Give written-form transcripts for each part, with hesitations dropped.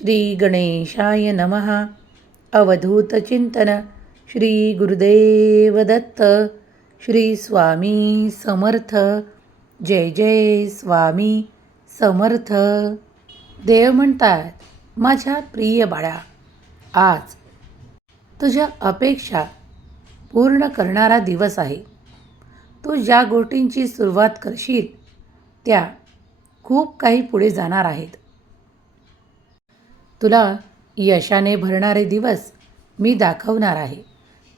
श्री गणेशाय नमः. अवधूतचिंतन. श्री गुरुदेव दत्त. श्री स्वामी समर्थ. जय जय स्वामी समर्थ. देव म्हणतात, माझ्या प्रिय बाळा, आज तुझ्या अपेक्षा पूर्ण करणारा दिवस आहे. तू ज्या गोष्टींची सुरुवात करशील त्या खूप काही पुढे जाणार आहेत. तुला यशाने भरणारे दिवस मी दाखवणार आहे.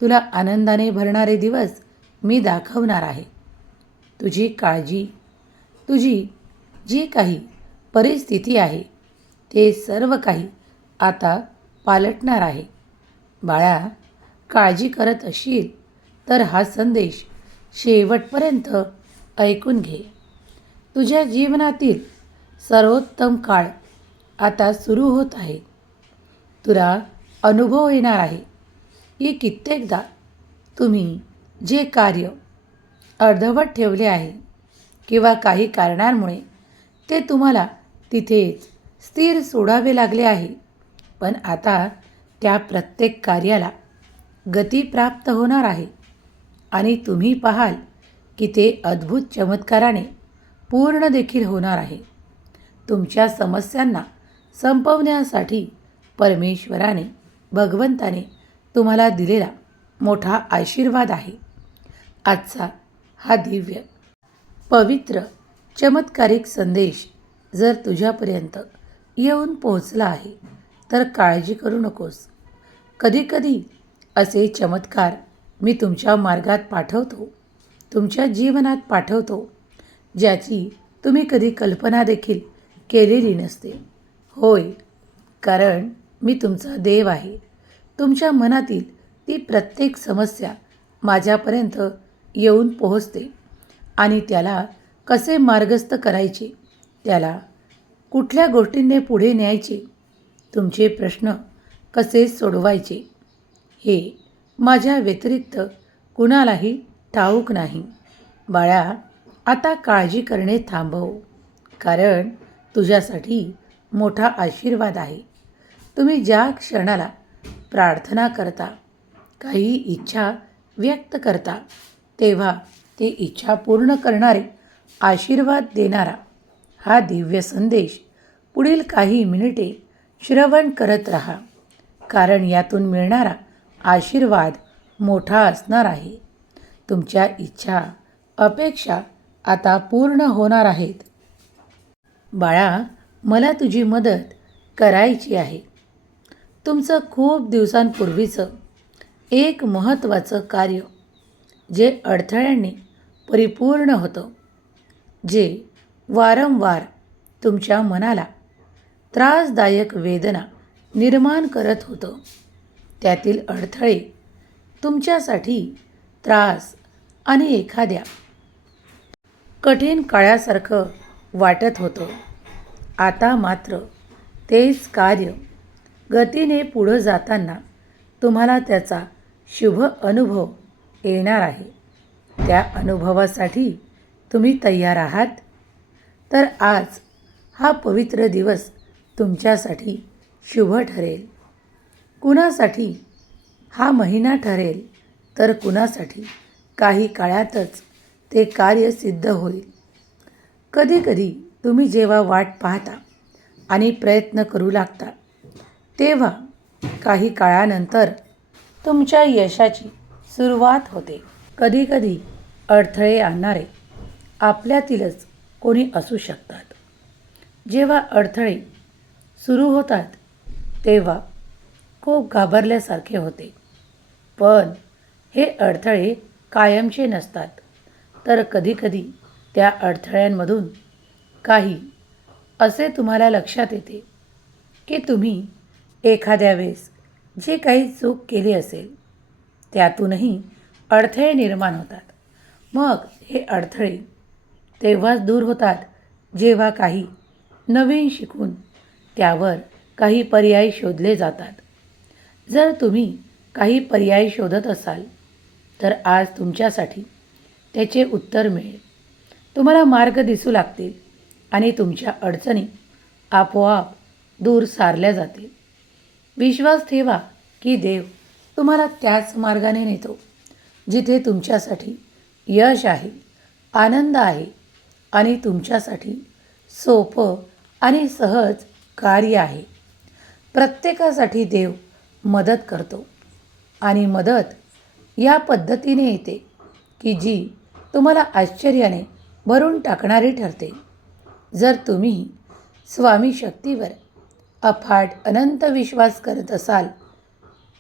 तुला आनंदाने भरणारे दिवस मी दाखवणार आहे. तुझी काळजी, तुझी जी काही परिस्थिती आहे ते सर्व काही आता पालटणार आहे. बाळा, काळजी करत असशील तर हा संदेश शेवटपर्यंत ऐकून घे. तुझ्या जीवनातील सर्वोत्तम काळ आता सुरू होत आहे. तुला अनुभव येणार आहे की कित्येकदा तुम्ही जे कार्य अर्धवट ठेवले आहे किंवा काही कारणांमुळे ते तुम्हाला तिथेच स्थिर सोडावे लागले आहे, पण आता त्या प्रत्येक कार्याला गती प्राप्त होणार आहे आणि तुम्ही पाहाल की ते अद्भुत चमत्काराने पूर्ण देखील होणार आहे. तुमच्या समस्यांना संपवण्यासाठी परमेश्वराने, भगवंताने तुम्हाला दिलेला मोठा आशीर्वाद आहे. आजचा हा दिव्य, पवित्र, चमत्कारिक संदेश जर तुझ्यापर्यंत येऊन पोहोचला आहे तर काळजी करू नकोस. कधीकधी असे चमत्कार मी तुमच्या मार्गात पाठवतो, तुमच्या जीवनात पाठवतो, ज्याची तुम्ही कधी कल्पना देखील केलेली नसते. होय, कारण मी तुमचा देव आहे. तुमच्या मनातील ती प्रत्येक समस्या माझ्यापर्यंत येऊन पोहोचते आणि त्याला कसे मार्गस्थ करायचे, त्याला कुठल्या गोष्टींनी पुढे न्यायचे, तुमचे प्रश्न कसे सोडवायचे, हे माझ्या व्यतिरिक्त कुणालाही ठाऊक नाही. बाळा, आता काळजी करणे थांबव, कारण तुझ्यासाठी मोठा आशीर्वाद आहे. तुम्ही ज्या क्षणाला प्रार्थना करता, काही इच्छा व्यक्त करता, तेव्हा ते इच्छा पूर्ण करणारे, आशीर्वाद देणारा हा दिव्य संदेश पुढील काही मिनिटे श्रवण करत राहा, कारण यातून मिळणारा आशीर्वाद मोठा असणार आहे. तुमच्या इच्छा, अपेक्षा आता पूर्ण होणार आहेत. बाळा, मला तुझी मदत करायची आहे. तुमचं खूप दिवसांपूर्वीचं एक महत्त्वाचं कार्य, जे अडथळ्यांनी परिपूर्ण होतं, जे वारंवार तुमच्या मनाला त्रासदायक वेदना निर्माण करत होतं, त्यातील अडथळे तुमच्यासाठी त्रास आणि एखाद्या कठीण काळासारखं वाटत होतं. आता मात्र तेच कार्य गतीने पुढं जाताना तुम्हाला त्याचा शुभ अनुभव येणार आहे. त्या अनुभवासाठी तुम्ही तयार आहात? तर आज हा पवित्र दिवस तुमच्यासाठी शुभ ठरेल. कुणासाठी हा महिना ठरेल, तर कुणासाठी काही काळातच ते कार्य सिद्ध होईल. कधीकधी तुम्ही जेव्हा वाट पाहता आणि प्रयत्न करू लागता, तेव्हा काही काळानंतर तुमच्या यशाची सुरुवात होते. कधीकधी अडथळे आणणारे आपल्यातीलच कोणी असू शकतात. जेव्हा अडथळे सुरू होतात तेव्हा खूप घाबरल्यासारखे होते, पण हे अडथळे कायमचे नसतात. तर कधीकधी त्या अडथळ्यांमधून काही असे तुम्हाला लक्षात येते की तुम्ही एखाद्या वेळेस जे काही चूक केली असेल त्यातूनही अडथळे निर्माण होतात. मग हे अडथळे तेव्हाच दूर होतात जेव्हा काही नवीन शिकून त्यावर काही पर्याय शोधले जातात. जर तुम्ही काही पर्याय शोधत असाल तर आज तुमच्यासाठी त्याचे उत्तर मिळेल. तुम्हाला मार्ग दिसू लागतील आणि तुमच्या अडचणी आपोआप दूर सारल्या जातील. विश्वास ठेवा की देव तुम्हाला त्याच मार्गाने नेतो जिथे तुमच्यासाठी यश आहे, आनंद आहे आणि तुमच्यासाठी सोपं आणि सहज कार्य आहे. प्रत्येकासाठी देव मदत करतो आणि मदत या पद्धतीने येते की जी तुम्हाला आश्चर्याने भरून टाकणारी ठरते. जर तुम्ही स्वामी शक्तीवर अफाट अनंत विश्वास करत असाल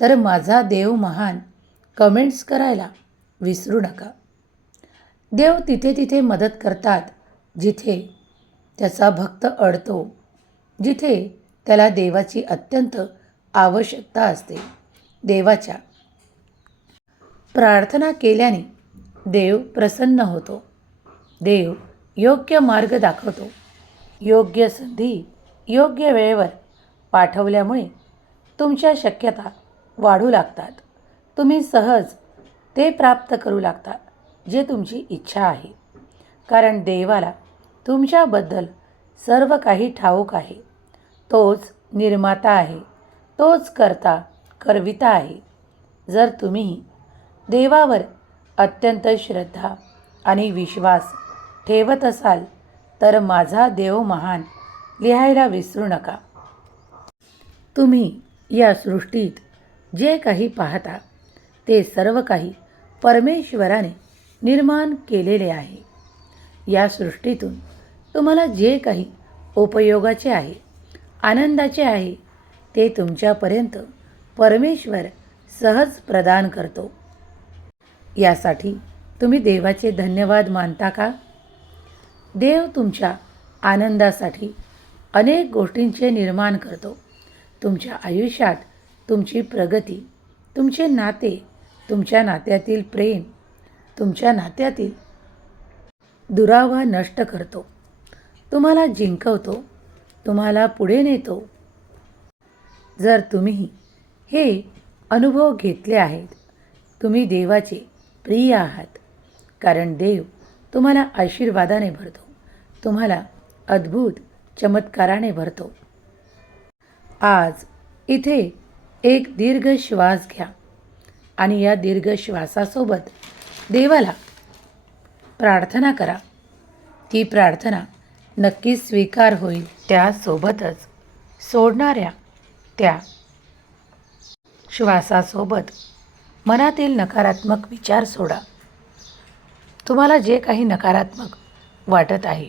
तर माझा देव महान कमेंट्स करायला विसरू नका. देव तिथे तिथे मदत करतात जिथे त्याचा भक्त अडतो, जिथे त्याला देवाची अत्यंत आवश्यकता असते. देवाच्या प्रार्थना केल्याने देव प्रसन्न होतो. देव योग्य मार्ग दाखवतो. योग्य संधी योग्य वेळेवर पाठवल्यामुळे तुमच्या शक्यता वाढू लागतात. तुम्ही सहज ते प्राप्त करू लागता जे तुमची इच्छा आहे. कारण देवाला तुमच्याबद्दल सर्व काही ठाऊक आहे. तोच निर्माता आहे, तोच करता करविता आहे. जर तुम्ही देवावर अत्यंत श्रद्धा आणि विश्वास ठेवत असाल तर माझा देव महान लिहायला विसरू नका. तुम्ही या सृष्टीत जे काही पाहता ते सर्व काही परमेश्वराने निर्माण केलेले आहे. या सृष्टीतून तुम्हाला जे काही उपयोगाचे आहे, आनंदाचे आहे ते तुमच्यापर्यंत परमेश्वर सहज प्रदान करतो. यासाठी तुम्ही देवाचे धन्यवाद मानता का? देव तुमच्या आनंदासाठी अनेक गोष्टींचे निर्माण करतो. तुमच्या आयुष्यात तुमची प्रगती, तुमचे नाते, तुमच्या नात्यातील प्रेम, तुमच्या नात्यातील दुरावा नष्ट करतो. तुम्हाला जिंकवतो, तुम्हाला पुढे नेतो. जर तुम्ही हे अनुभव घेतले आहेत, तुम्ही देवाचे प्रिय आहात. कारण देव तुम्हाला आशीर्वादाने भरतो, तुम्हाला अद्भुत चमत्काराने भरतो. आज इथे एक दीर्घ श्वास घ्या आणि या दीर्घ श्वासासोबत देवाला प्रार्थना करा. ती प्रार्थना नक्कीच स्वीकार होईल. त्यासोबतच सोडणाऱ्या त्या श्वासासोबत मनातील नकारात्मक विचार सोडा. तुम्हाला जे काही नकारात्मक वाटत आहे,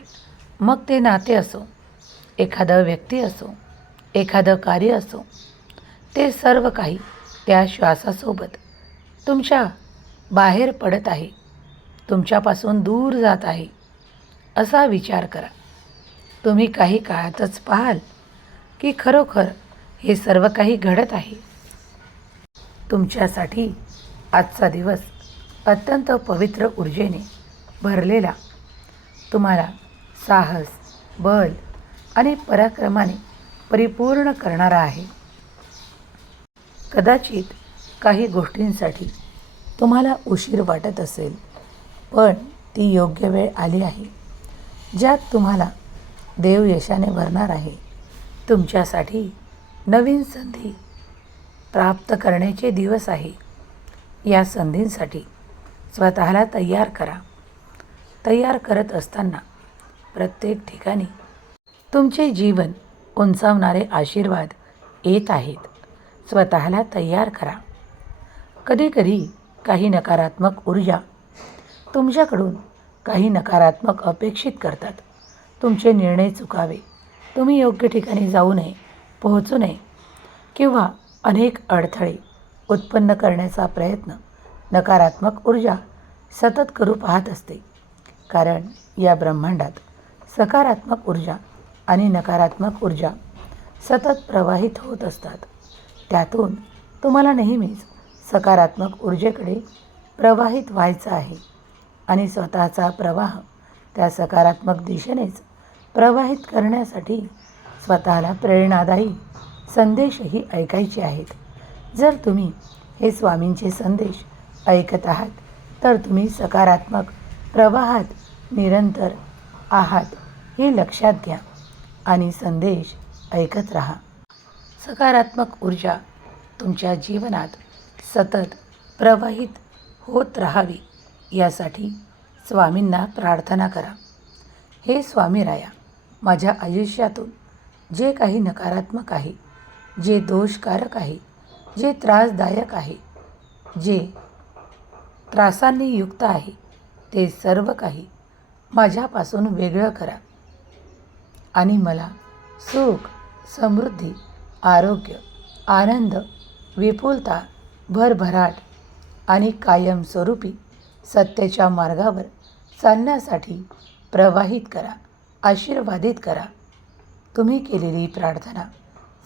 मग ते नाते असो, एखादं व्यक्ती असो, एखादं कार्य असो, ते सर्व काही त्या श्वासासोबत तुमच्या बाहेर पडत आहे, तुमच्यापासून दूर जात आहे असा विचार करा. तुम्ही काही काळातच पाहाल की खरोखर हे सर्व काही घडत आहे. तुमच्यासाठी आजचा दिवस अत्यंत पवित्र ऊर्जेने भरलेला, तुम्हाला साहस, बल आणि पराक्रमाने परिपूर्ण करणारा आहे. कदाचित काही गोष्टींसाठी तुम्हाला उशीर वाटत असेल, पण ती योग्य वेळ आली आहे ज्यात तुम्हाला देव यशाने भरणार आहे. तुमच्यासाठी नवीन संधी प्राप्त करण्याचे दिवस आहे. या संधींसाठी स्वतःला तयार करा. तयार करत असताना प्रत्येक ठिकाणी तुमचे जीवन उंचावणारे आशीर्वाद येत आहेत. स्वतःला तयार करा. कधीकधी काही नकारात्मक ऊर्जा तुमच्याकडून काही नकारात्मक अपेक्षित करतात. तुमचे निर्णय चुकावे, तुम्ही योग्य ठिकाणी जाऊ नये, पोहोचू नये किंवा अनेक अडथळे उत्पन्न करण्याचा प्रयत्न नकारात्मक ऊर्जा सतत करू पाहत असते. कारण या ब्रह्मांडात सकारात्मक ऊर्जा आणि नकारात्मक ऊर्जा सतत प्रवाहित होत असतात. त्यातून तुम्हाला नेहमीच सकारात्मक ऊर्जेकडे प्रवाहित व्हायचं आहे आणि स्वतःचा प्रवाह त्या सकारात्मक दिशेनेच प्रवाहित करण्यासाठी स्वतःला प्रेरणादायी संदेशही ऐकायचे आहेत. जर तुम्ही हे स्वामींचे संदेश ऐकत आहात तर तुम्ही सकारात्मक प्रवाहात निरंतर आहात हे लक्षात घ्या आणि संदेश ऐकत राहा. सकारात्मक ऊर्जा तुमच्या जीवनात सतत प्रवाहित होत राहावी यासाठी स्वामींना प्रार्थना करा. हे स्वामीराया, माझ्या आयुष्यातून जे काही नकारात्मक आहे, जे दोषकारक आहे, जे त्रासदायक आहे, जे त्रासांनी युक्त आहे, ते सर्व काही माझ्यापासून वेगळं करा आणि मला सुख, समृद्धी, आरोग्य, आनंद, विपुलता, भरभराट आणि कायमस्वरूपी सत्तेच्या मार्गावर चालण्यासाठी प्रवाहित करा, आशीर्वादित करा. तुम्ही केलेली प्रार्थना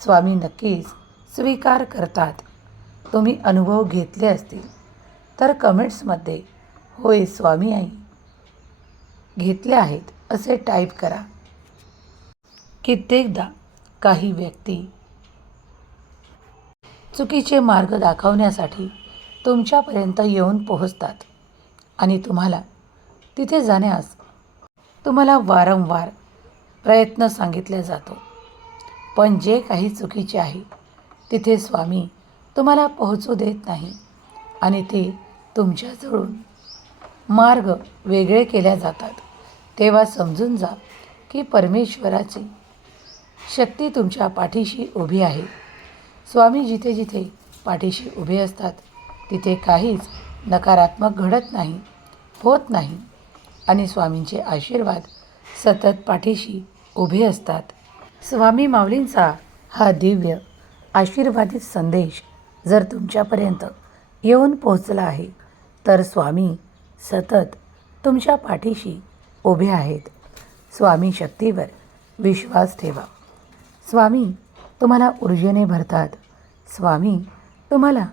स्वामी नक्कीच स्वीकार करतात. तुम्ही अनुभव घेतले असतील तर कमेंट्समध्ये होय स्वामी आई घेतले आहेत असे टाईप करा. कित्येकदा काही व्यक्ती चुकीचे मार्ग दाखवण्यासाठी तुमच्यापर्यंत येऊन पोहोचतात आणि तुम्हाला तिथे जाण्यास तुम्हाला वारंवार प्रयत्न सांगितला जातो. पण जे काही चुकीचे आहे तिथे स्वामी तुम्हाला पोहोचू देत नाही आणि ते तुमच्याजवळून मार्ग वेगळे केल्या जातात. तेव्हा समजून जा की परमेश्वराची शक्ती तुमच्या पाठीशी उभी आहे. स्वामी जिथे जिथे पाठीशी उभे असतात तिथे काहीच नकारात्मक घडत नाही, होत नाही आणि स्वामींचे आशीर्वाद सतत पाठीशी उभे असतात. स्वामी माऊलींचा हा दिव्य आशीर्वादित संदेश जर तुमच्यापर्यंत येऊन पोहोचला आहे तर स्वामी सतत तुमच्या पाठीशी उभे आहेत. स्वामी शक्तीवर विश्वास ठेवा. स्वामी तुम्हाला ऊर्जेने भरतात. स्वामी तुम्हाला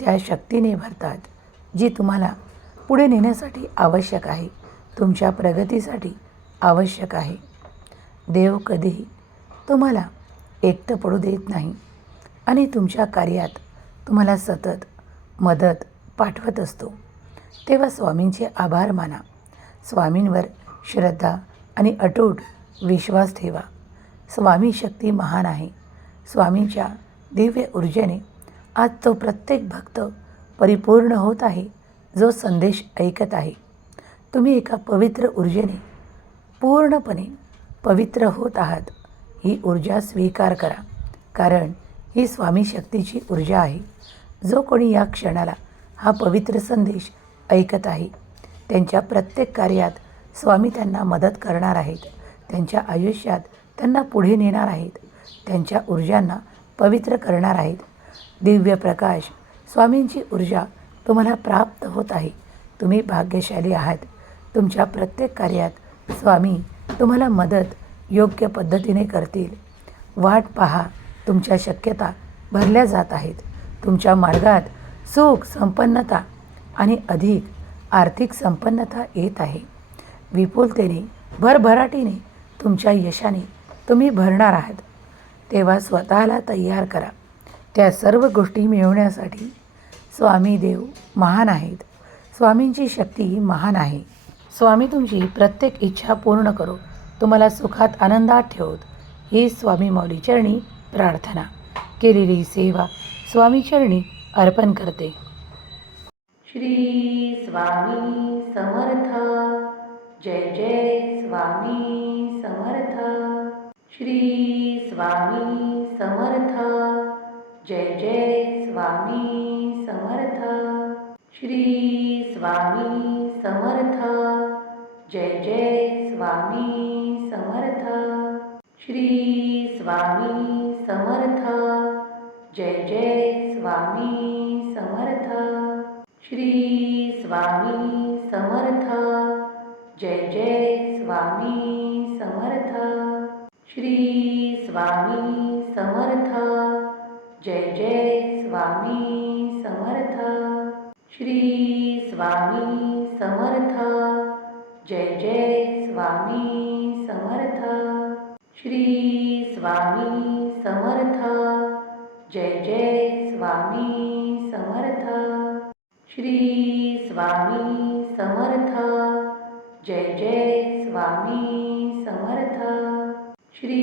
त्या शक्तीने भरतात जी तुम्हाला पुढे नेण्यासाठी आवश्यक आहे, तुमच्या प्रगतीसाठी आवश्यक आहे. देव कधीही तुम्हाला एकटं पडू देत नाही आणि तुमच्या कार्यात तुम्हाला सतत मदत पाठवत असतो. तेव्हा स्वामींचे आभार माना. स्वामींवर श्रद्धा आणि अटूट विश्वास ठेवा. स्वामी शक्ती महान आहे. स्वामींच्या दिव्य ऊर्जेने आज तो प्रत्येक भक्त परिपूर्ण होत आहे जो संदेश ऐकत आहे. तुम्ही एका पवित्र ऊर्जेने पूर्णपणे पवित्र होत आहात. ही ऊर्जा स्वीकार करा, कारण ही स्वामी शक्तीची ऊर्जा आहे. जो कोणी या क्षणाला हा पवित्र संदेश ऐकत आहे त्यांच्या प्रत्येक कार्यात स्वामी त्यांना मदत करणार आहेत. त्यांच्या आयुष्यात त्यांना पुढे नेणार आहेत. त्यांच्या ऊर्जांना पवित्र करणार आहेत. दिव्य प्रकाश स्वामींची ऊर्जा तुम्हाला प्राप्त होत आहे. तुम्ही भाग्यशाली आहात. तुमच्या प्रत्येक कार्यात स्वामी तुम्हाला मदत योग्य पद्धतीने करतील. वाट पहा, तुमच्या शक्यता भरल्या जात आहेत. तुमच्या मार्गात सुख, संपन्नता आणि अधिक आर्थिक संपन्नता येत आहे. विपुलतेने, भरभराटीने तुमच्या यशाने तुम्ही भरणार आहात. तेव्हा स्वतःला तयार करा. त्या सर्व गोष्टी मिळवण्यासाठी स्वामी देव महान आहेत. स्वामींची शक्ती महान आहे. स्वामी तुमची प्रत्येक इच्छा पूर्ण करो, तुम्हाला सुखात आनंदात ठेवत ही स्वामी माऊली चरणी प्रार्थना. केलेली सेवा स्वामी चरणी अर्पण करते. श्री स्वामी समर्थ. जय जय स्वामी समर्थ. श्री स्वामी समर्थ. जय जय स्वामी समर्थ. श्री स्वामी समर्थ. जय जय स्वामी समर्थ. श्री स्वामी समर्थ. जय जय स्वामी समर्थ. श्री स्वामी समर्थ. जय जय स्वामी समर्थ. श्री स्वामी समर्थ. जय जय स्वामी समर्थ. श्री स्वामी समर्थ. जय जय स्वामी समर्थ. श्री स्वामी समर्थ. जय जय स्वामी समर्थ. श्री स्वामी समर्थ. जय जय स्वामी समर्थ. श्री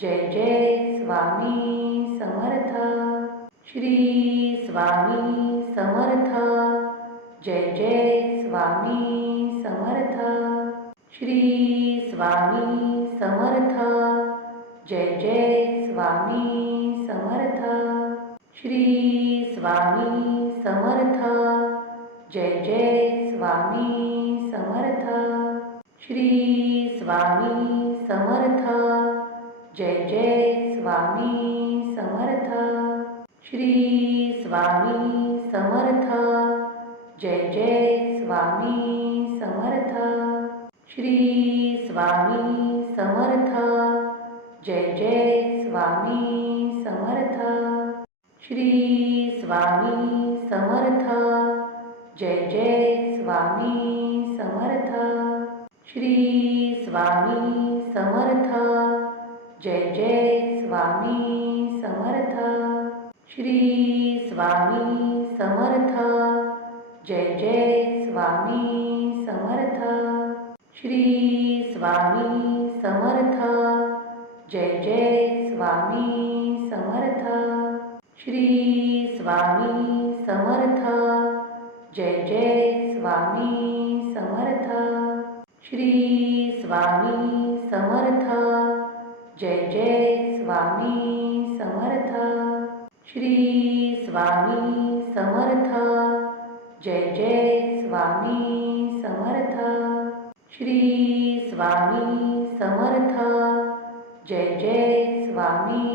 जय जय स्वामी समर्थ. श्री स्वामी समर्थ. जय जय स्वामी समर्थ. श्री स्वामी समर्थ. जय जय स्वामी समर्थ. श्री स्वामी समर्थ. जय जय स्वामी समर्थ. श्री स्वामी समर्थ. जय जय स्वामी समर्थ. श्री स्वामी समर्थ. जय जय स्वामी समर्थ. श्री स्वामी समर्थ. जय जय स्वामी समर्थ. श्री स्वामी समर्थ. जय जय स्वामी समर्थ. श्री स्वामी समर्थ. जय जय स्वामी समर्थ. श्री स्वामी समर्थ. जय जय स्वामी समर्थ. श्री स्वामी समर्थ. जय जय स्वामी समर्थ. श्री स्वामी समर्थ. जय जय स्वामी समर्थ. श्री स्वामी समर्थ. जय जय स्वामी समर्थ. श्री स्वामी समर्थ. जय जय स्वामी समर्थ. श्री स्वामी समर्थ. जय जय स्वामी